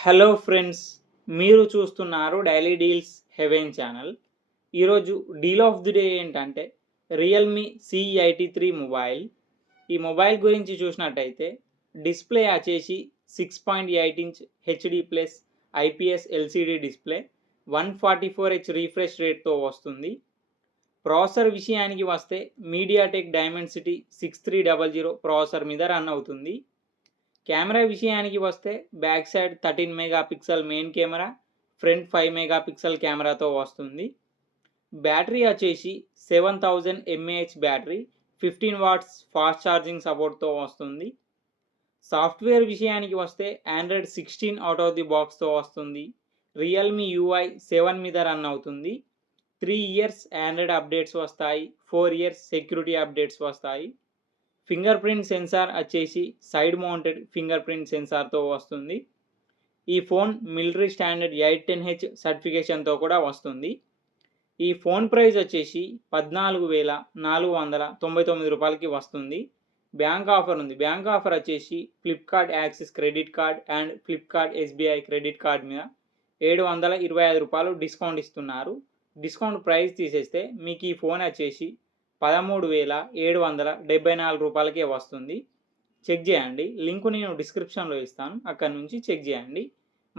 Hello friends, మీరు చూస్తున్నారు daily deals heaven channel. ఈరోజు డీల్ ఆఫ్ ది డే ఏంటంటే రియల్మీ C83 మొబైల్. ఈ మొబైల్ గురించి చూసినట్టయితే డిస్ప్లే వచ్చేసి 6.8 inch HD plus IPS LCD display, 144Hz refresh రేట్తో వస్తుంది. ప్రాసెసర్ విషయానికి వస్తే మీడియాటెక్ డైమెన్సిటీ 6300 ప్రాసెసర్ మీద రన్ అవుతుంది. కెమెరా విషయానికి వస్తే back side 13 megapixel main camera, front 5 megapixel కెమెరాతో వస్తుంది. బ్యాటరీ వచ్చేసి 7000 mAh battery, 15 watts fast charging సపోర్ట్తో వస్తుంది. సాఫ్ట్వేర్ విషయానికి వస్తే ఆండ్రాయిడ్ 16 అవుట్ ఆఫ్ ది బాక్స్తో వస్తుంది. రియల్మీ UI 7 మీద రన్ అవుతుంది. 3 ఇయర్స్ ఆండ్రాయిడ్ అప్డేట్స్ వస్తాయి, 4 ఇయర్స్ సెక్యూరిటీ అప్డేట్స్ వస్తాయి. ఫింగర్ ప్రింట్ సెన్సార్ వచ్చేసి సైడ్ మౌంటెడ్ ఫింగర్ ప్రింట్ సెన్సార్తో వస్తుంది. ఈ ఫోన్ మిలిటరీ స్టాండర్డ్ 810H సర్టిఫికేషన్తో కూడా వస్తుంది. ఈ ఫోన్ ప్రైస్ వచ్చేసి 14,499 రూపాయలకి వస్తుంది. బ్యాంక్ ఆఫర్ ఉంది. బ్యాంక్ ఆఫర్ వచ్చేసి Flipkart axis credit card and Flipkart SBI credit card మీద 725 రూపాయలు డిస్కౌంట్ ఇస్తున్నారు. డిస్కౌంట్ ప్రైస్ తీసేస్తే మీకు ఈ ఫోన్ వచ్చేసి 13,774 రూపాయలకే వస్తుంది. చెక్ చేయండి, లింకు నేను డిస్క్రిప్షన్లో ఇస్తాను, అక్కడ నుంచి చెక్ చేయండి.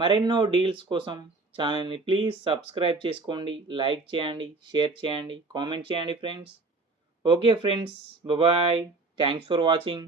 మరెన్నో డీల్స్ కోసం ఛానల్ని ప్లీజ్ సబ్స్క్రైబ్ చేసుకోండి, లైక్ చేయండి, షేర్ చేయండి, కామెంట్ చేయండి friends. Okay friends, bye. Thanks for watching.